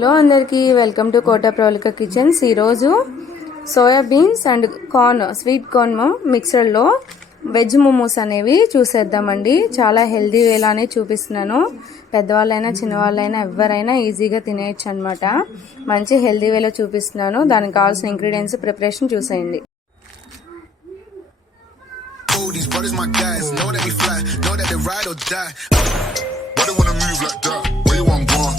Hello అందరికీ welcome to Kota Pravalika kitchens. ఈరోజు soybeans and corn sweet corn మిక్సర్లో veg momos అనేవి చూసేద్దామండి. చాలా హెల్దీ వేలానే చూపిస్తున్నాను. పెద్దవాళ్ళైనా చిన్నవాళ్ళైనా ఎవరైనా ఈజీగా తినేయచ్చు అనమాట మంచి హెల్దీ వేలో చూపిస్తున్నాను. దానికి కావాల్సిన ఇంగ్రీడియంట్స్ ప్రిపరేషన్ చూసేయండి. Know that they ride or die. Why they wanna move like that? Where you want gone?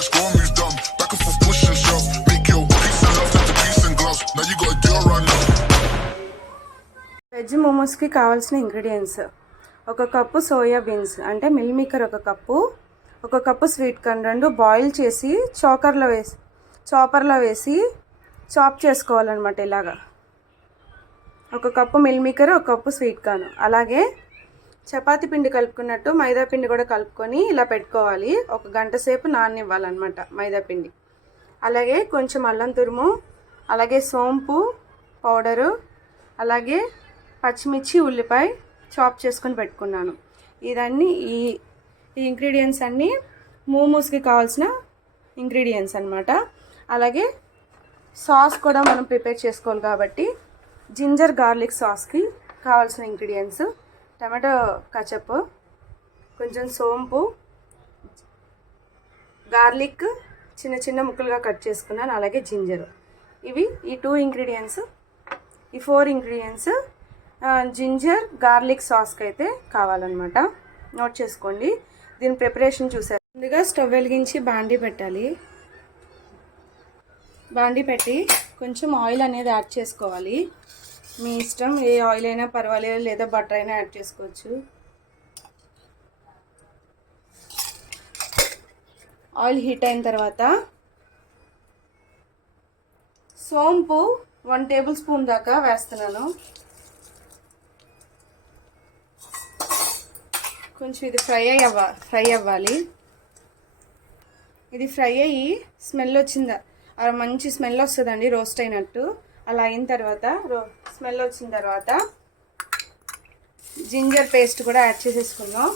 No rush, go dumb. Back and forth, push and shove. Make your peace and love into peace and gloves. Now you gotta do it right now. Veg మోమోస్కి కావాల్సిన ingredients ఒక cup soya beans అంటే meal maker ఒక cup ఒక cup sweet corn రెండు boil చేసి చాకర్లో వేసి చాపర్లో వేసి చాప్ చేసుకోవాలన్నమాట ఇలాగా ఒక కప్పు మిల్ మేకర్ ఒక కప్పు స్వీట్ కార్న్ అలాగే చపాతి పిండి కలుపుకున్నట్టు మైదా పిండి కూడా కలుపుకొని ఇలా పెట్టుకోవాలి. ఒక గంట సేపు నాననివ్వాలన్నమాట మైదా పిండి. అలాగే కొంచెం అల్లం తురుము అలాగే సోంపు పౌడరు అలాగే పచ్చిమిర్చి ఉల్లిపాయ చాప్ చేసుకొని పెట్టుకున్నాను. ఇదన్నీ ఈ ఈ ఇంగ్రీడియంట్స్ అన్నీ మోమోస్కి కావాల్సిన ఇంగ్రీడియంట్స్ అన్నమాట. అలాగే సాస్ కూడా మనం ప్రిపేర్ చేసుకోవాలి కాబట్టి జింజర్ గార్లిక్ సాస్కి కావాల్సిన ఇంగ్రీడియంట్స్ టమాటో కచప్ కొంచెం సోంపు గార్లిక్ చిన్న చిన్న ముక్కలుగా కట్ చేసుకున్నాను అలాగే జింజర్. ఇవి ఈ టూ ఇంగ్రీడియంట్స్. ఈ ఫోర్ ఇంగ్రీడియంట్స్ జింజర్ గార్లిక్ సాస్కి అయితే కావాలన్నమాట. నోట్ చేసుకోండి. దీని ప్రిపరేషన్ చూసారు. ముందుగా స్టవ్ వెలిగించి బాండీ పెట్టాలి. బాండీ పెట్టి కొంచెం ఆయిల్ అనేది యాడ్ చేసుకోవాలి. మీ ఇష్టం ఏ ఆయిల్ అయినా పర్వాలేదు లేదా బటర్ అయినా యాడ్ చేసుకోవచ్చు. ఆయిల్ హీట్ అయిన తర్వాత సోంపు వన్ టేబుల్ స్పూన్ దాకా వేస్తున్నాను. కొంచెం ఇది ఫ్రై అవ్వ ఫ్రై అవ్వాలి. ఇది ఫ్రై అయ్యి స్మెల్ వచ్చిందా? మంచి స్మెల్ వస్తుందండి రోస్ట్ అయినట్టు. అలా అయిన తర్వాత రో స్మెల్ వచ్చిన తర్వాత జింజర్ పేస్ట్ కూడా యాడ్ చేసేసుకుందాం.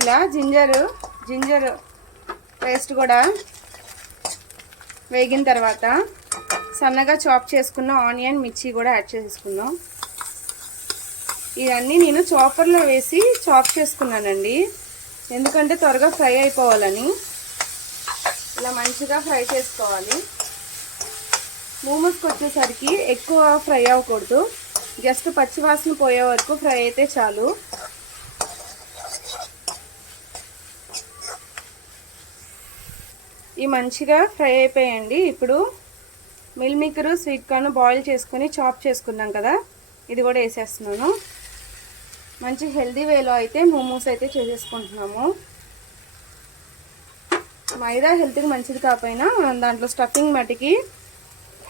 ఇలా జింజర్ జింజర్ పేస్ట్ కూడా వేగిన తర్వాత సన్నగా చాప్ చేసుకున్న ఆనియన్ మిర్చి కూడా యాడ్ చేసుకున్నాం ఇవన్నీ నేను చాపర్లో వేసి చాప్ చేసుకున్నానండి. ఎందుకంటే త్వరగా ఫ్రై అయిపోవాలని. ఇలా మంచిగా ఫ్రై చేసుకోవాలి. మోమోస్కి వచ్చేసరికి ఎక్కువ ఫ్రై అవ్వకూడదు. జస్ట్ పచ్చివాసన పోయే వరకు ఫ్రై అయితే చాలు. ఈ మంచిగా ఫ్రై అయిపోయాయండి ఇప్పుడు మిల్మికరు స్వీట్ కార్న్ బాయిల్ చేసుకుని చాప్ చేసుకున్నాం కదా. ఇది కూడా వేసేస్తున్నాను. మంచి హెల్దీ వేలో అయితే మోమోస్ అయితే చేసేసుకుంటున్నాము. మైదా హెల్త్కి మంచిది కాకపోయినా దాంట్లో స్టఫింగ్ మటుకి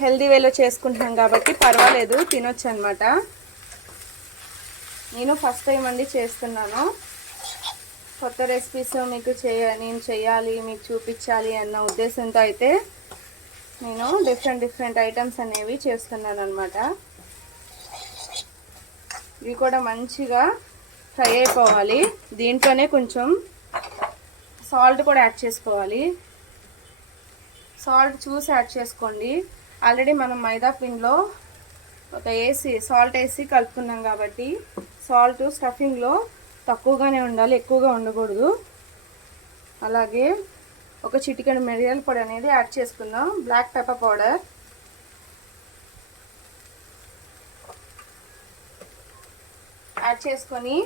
హెల్దీ వేలో చేసుకుంటున్నాం కాబట్టి పర్వాలేదు తినొచ్చు అనమాట నేను ఫస్ట్ టైం అండి చేస్తున్నాను. కొత్త రెసిపీస్ మీకు చేయ నేను చేయాలి మీకు చూపించాలి అన్న ఉద్దేశంతో అయితే నేను డిఫరెంట్ డిఫరెంట్ ఐటమ్స్ అనేవి చేస్తున్నాను అనమాట ఇవి కూడా మంచిగా ఫ్రై అయిపోవాలి. దీంట్లోనే కొంచెం సాల్ట్ కూడా యాడ్ చేసుకోవాలి. సాల్ట్ చూసి యాడ్ చేసుకోండి. ఆల్రెడీ మనం మైదా పిండిలో ఒక వేసి సాల్ట్ వేసి కలుపుకున్నాం కాబట్టి సాల్ట్ స్టఫింగ్లో తక్కువగానే ఉండాలి ఎక్కువగా ఉండకూడదు. అలాగే ఒక చిటికెడు మిరియాల పొడి అనేది యాడ్ చేసుకుందాం. బ్లాక్ పెప్పర్ పౌడర్ యాడ్ చేసుకొని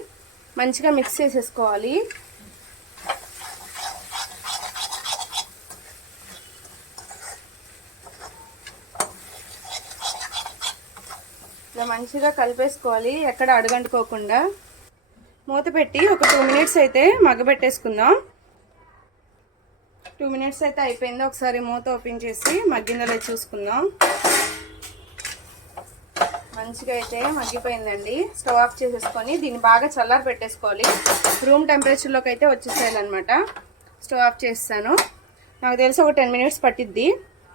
మంచిగా మిక్స్ చేసేసుకోవాలి. ఇలా మంచిగా కలిపేసుకోవాలి. ఎక్కడ అడగంటుకోకుండా. మూత పెట్టి ఒక టూ మినిట్స్ అయితే మగ్గబెట్టేసుకుందాం. టూ మినిట్స్ అయితే అయిపోయింది. ఒకసారి మూత ఓపెన్ చేసి మగ్గిందో చూసుకుందాం. మంచిగా అయితే మగ్గిపోయిందండి. స్టవ్ ఆఫ్ చేసేసుకొని దీన్ని బాగా చల్లారి పెట్టేసుకోవాలి. రూమ్ టెంపరేచర్లోకి అయితే వచ్చేసేయాలన్నమాట. స్టవ్ ఆఫ్ చేస్తాను. నాకు తెలిసి ఒక టెన్ మినిట్స్ పట్టిద్ది.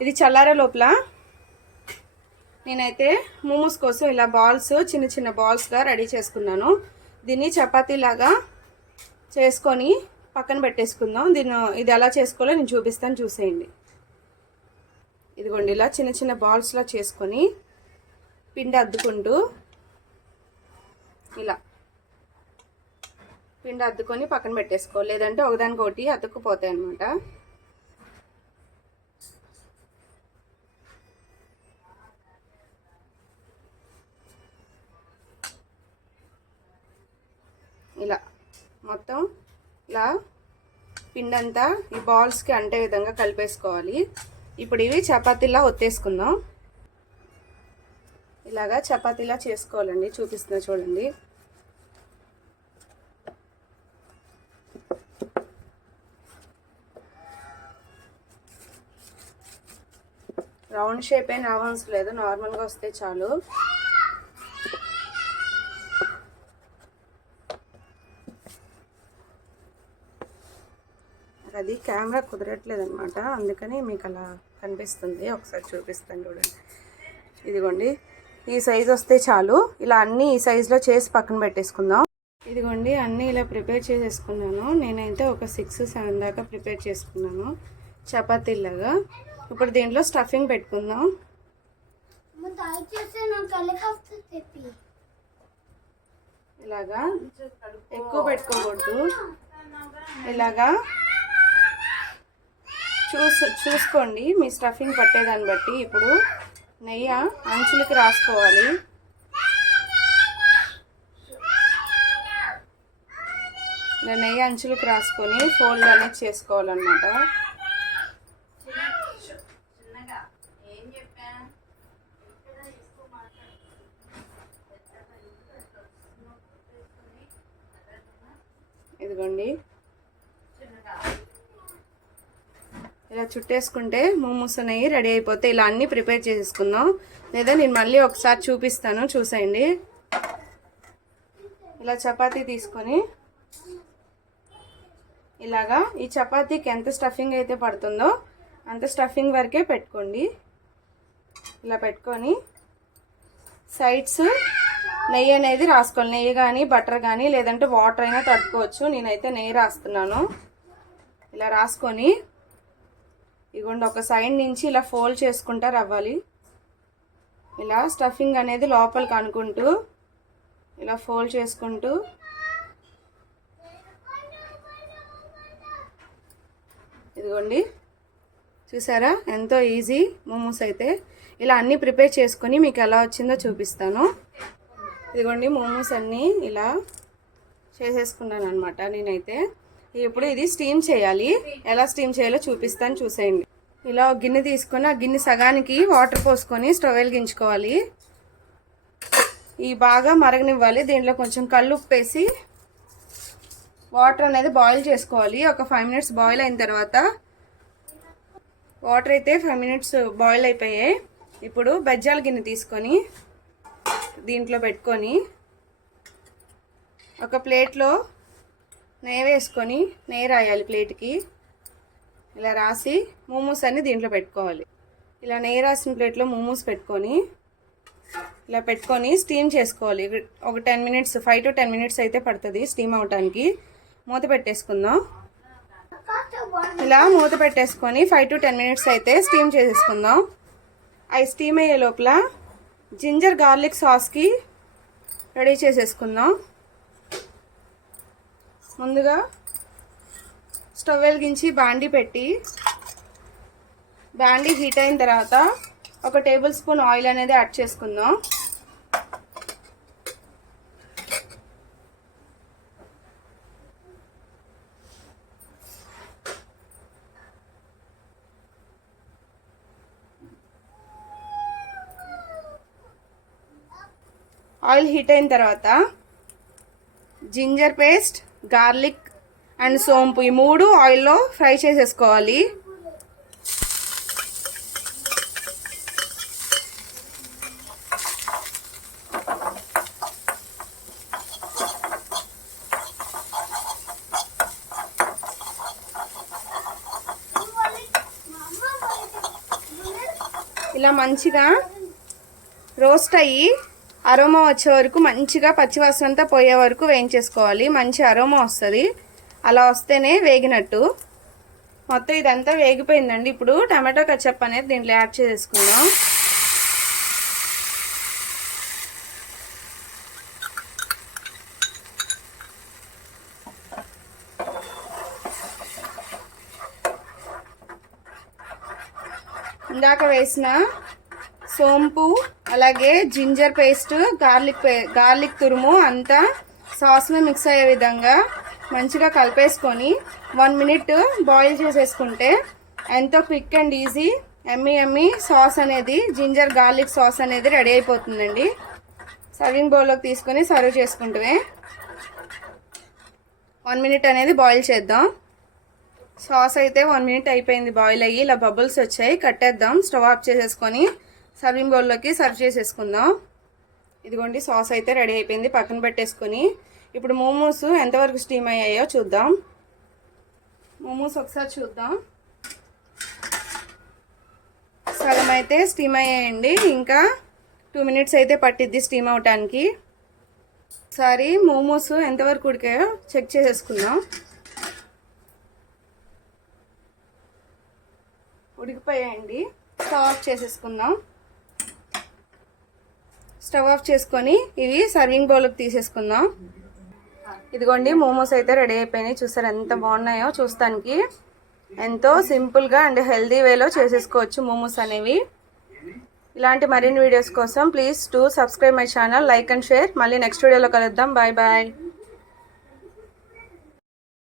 ఇది చల్లారే లోపల నేనైతే మోమోస్ కోసం ఇలా బాల్స్ చిన్న చిన్న బాల్స్గా రెడీ చేసుకున్నాను. దీన్ని చపాతీలాగా చేసుకొని పక్కన పెట్టేసుకుందాం. దీన్ని ఇది ఎలా చేసుకోవాలో నేను చూపిస్తాను. చూసేయండి. ఇదిగోండి ఇలా చిన్న చిన్న బాల్స్లా చేసుకొని పిండి అద్దుకుంటూ ఇలా పిండి అద్దుకొని పక్కన పెట్టేసుకోవాలి. లేదంటే ఒకదానికొకటి అతుక్కుపోతాయి అన్నమాట. ఇలా మొత్తం ఇలా పిండి అంతా ఈ బాల్స్కి అంటే విధంగా కలిపేసుకోవాలి. ఇప్పుడు ఇవి చపాతీలా ఒత్తేసుకుందాం. ఇలాగా చపాతీలా చేసుకోవాలండి చూపిస్తున్నా చూడండి. రౌండ్ షేప్ ఏం రావాల్సిన లేదు నార్మల్గా వస్తే చాలు. కెమెరా కుదరట్లేదు అనమాట అందుకని మీకు అలా కనిపిస్తుంది. ఒకసారి చూపిస్తాను చూడండి. ఇదిగోండి. ఈ సైజ్ వస్తే చాలు. ఇలా అన్నీ ఈ సైజులో చేసి పక్కన పెట్టేసుకుందాం. ఇదిగోండి అన్నీ ఇలా ప్రిపేర్ చేసేసుకున్నాను. నేనైతే ఒక సిక్స్ సెవెన్ దాకా ప్రిపేర్ చేసుకున్నాను. చపాతీలాగా ఇప్పుడు దీంట్లో స్టఫింగ్ పెట్టుకుందాం. ఇలాగా. ఎక్కువ పెట్టుకోకూడదు. ఇలాగా. చూస్ చూసుకోండి. మీ స్టఫింగ్ పట్టేదాన్ని బట్టి ఇప్పుడు నెయ్యి అంచులకి రాసుకోవాలి. ఇలా నెయ్యి అంచులకి రాసుకొని ఫోల్డ్ అనేది చేసుకోవాలన్నమాట. ఇదిగోండి. ఇలా చుట్టేసుకుంటే మోమోస్ అనేవి రెడీ అయిపోతే ఇలా అన్నీ ప్రిపేర్ చేసేసుకుందాం లేదా నేను మళ్ళీ ఒకసారి చూపిస్తాను. చూసేయండి. ఇలా చపాతీ తీసుకొని ఇలాగా ఈ చపాతీకి ఎంత స్టఫింగ్ అయితే పడుతుందో అంత స్టఫింగ్ వరకే పెట్టుకోండి. ఇలా పెట్టుకొని సైడ్స్ నెయ్యి అనేది రాసుకోవాలి. నెయ్యి కానీ బటర్ కానీ లేదంటే వాటర్ అయినా తట్టుకోవచ్చు. నేనైతే నెయ్యి రాస్తున్నాను. ఇలా రాసుకొని ఇగోండి ఒక సైడ్ నుంచి ఇలా ఫోల్డ్ చేసుకుంటా రవ్వాలి. ఇలా స్టఫింగ్ అనేది లోపలికి అనుకుంటూ ఇలా ఫోల్డ్ చేసుకుంటూ. ఇదిగోండి చూసారా? ఎంతో ఈజీ మోమోస్ అయితే. ఇలా అన్నీ ప్రిపేర్ చేసుకొని మీకు ఎలా వచ్చిందో చూపిస్తాను. ఇదిగోండి మోమోస్ అన్నీ ఇలా చేసేసుకున్నాను అనమాట నేనైతే. ఇప్పుడు ఇది స్టీమ్ చేయాలి. ఎలా స్టీమ్ చేయాలో చూపిస్తాను చూసేయండి. ఇలా గిన్నె తీసుకొని ఆ గిన్నె సగానికి వాటర్ పోసుకొని స్టవ్ వెలిగించుకోవాలి. ఈ బాగా మరగనివ్వాలి. దీంట్లో కొంచెం కళ్ళు ఉప్పేసి వాటర్ అనేది బాయిల్ చేసుకోవాలి. ఒక ఫైవ్ మినిట్స్ బాయిల్ అయిన తర్వాత వాటర్ అయితే ఫైవ్ మినిట్స్ బాయిల్ అయిపోయాయి. ఇప్పుడు బెజ్జాల గిన్నె తీసుకొని దీంట్లో పెట్టుకొని ఒక ప్లేట్లో నెయ్యి వేసుకొని నెయ్యి రాయాలి ప్లేట్కి. ఇలా రాసి మోమోస్ అన్ని దీంట్లో పెట్టుకోవాలి. ఇలా నెయ్యి రాసిన ప్లేట్లో మోమోస్ పెట్టుకొని ఇలా పెట్టుకొని స్టీమ్ చేసుకోవాలి. ఒక ten minutes five to ten minutes అయితే పడుతుంది స్టీమ్ అవటానికి. మూత పెట్టేసుకుందాం. ఇలా మూత పెట్టేసుకొని ఫైవ్ టు టెన్ మినిట్స్ అయితే స్టీమ్ చేసేసుకుందాం అవి స్టీమ్ అయ్యే లోపల జింజర్ గార్లిక్ సాస్కి రెడీ చేసేసుకుందాం. ముందుగా స్టవ్ వెలిగించి బాండి పెట్టి బాండి హీట్ అయిన తర్వాత ఒక టేబుల్ స్పూన్ ఆయిల్ అనేది యాడ్ చేసుకుందాం. ఆయిల్ హీట్ అయిన తర్వాత జింజర్ పేస్ట్ గార్లిక్ అండ్ సోంపు. ఈ మూడు ఆయిల్లో ఫ్రై చేసేసుకోవాలి. ఇలా మంచిగా రోస్ట్ అయ్యి అరోమా వచ్చే వరకు మంచిగా పచ్చివాసన అంతా పోయే వరకు వేయించేసుకోవాలి. మంచి అరోమా వస్తుంది. అలా వస్తేనే వేగినట్టు. మొత్తం ఇదంతా వేగిపోయిందండి. ఇప్పుడు టమాటో కచ్చప్ అనేది దీంట్లో యాడ్ చేసేసుకుందాం. ఇందాక వేసిన సోంపు అలాగే జింజర్ పేస్ట్ గార్లిక్ పే గార్లిక్ తురుము అంతా సాస్లో మిక్స్ అయ్యే విధంగా మంచిగా కలిపేసుకొని వన్ మినిట్ బాయిల్ చేసేసుకుంటే ఎంతో quick and easy yummy yummy sauce అనేది జింజర్ గార్లిక్ సాస్ అనేది రెడీ అయిపోతుందండి. సర్వింగ్ బౌల్లోకి తీసుకొని సర్వ్ చేసుకుంటే వన్ మినిట్ అనేది బాయిల్ చేద్దాం. సాస్ అయితే వన్ మినిట్ అయిపోయింది బాయిల్ అయ్యి ఇలా బబుల్స్ వచ్చాయి కట్టేద్దాం స్టవ్ ఆఫ్ చేసేసుకొని సర్వింగ్ బౌల్లోకి సర్వ్ చేసేసుకుందాం. ఇదిగోండి సాస్ అయితే రెడీ అయిపోయింది. పక్కన పెట్టేసుకొని ఇప్పుడు మోమోస్ ఎంతవరకు స్టీమ్ అయ్యాయో చూద్దాం. మోమోస్ ఒకసారి చూద్దాం. సగం అయితే స్టీమ్ అయ్యాయండి. ఇంకా టూ మినిట్స్ అయితే పట్టిద్ది స్టీమ్ అవటానికి. ఒకసారి మోమోస్ ఎంతవరకు ఉడికాయో చెక్ చేసేసుకుందాం. ఉడికిపోయాయండి. స్టవ్ ఆఫ్ చేసేసుకుందాం. స్టవ్ ఆఫ్ చేసుకొని ఇవి సర్వింగ్ బౌల్కి తీసేసుకుందాం. ఇదిగోండి మోమోస్ అయితే రెడీ అయిపోయినాయి. చూసారు ఎంత బాగున్నాయో చూస్తానికి. ఎంతో సింపుల్గా అండ్ హెల్దీ వేలో చేసేసుకోవచ్చు మోమోస్ అనేవి. ఇలాంటి మరిన్ని వీడియోస్ కోసం please to subscribe my channel like and share. మళ్ళీ నెక్స్ట్ వీడియోలో కలుద్దాం. Bye bye.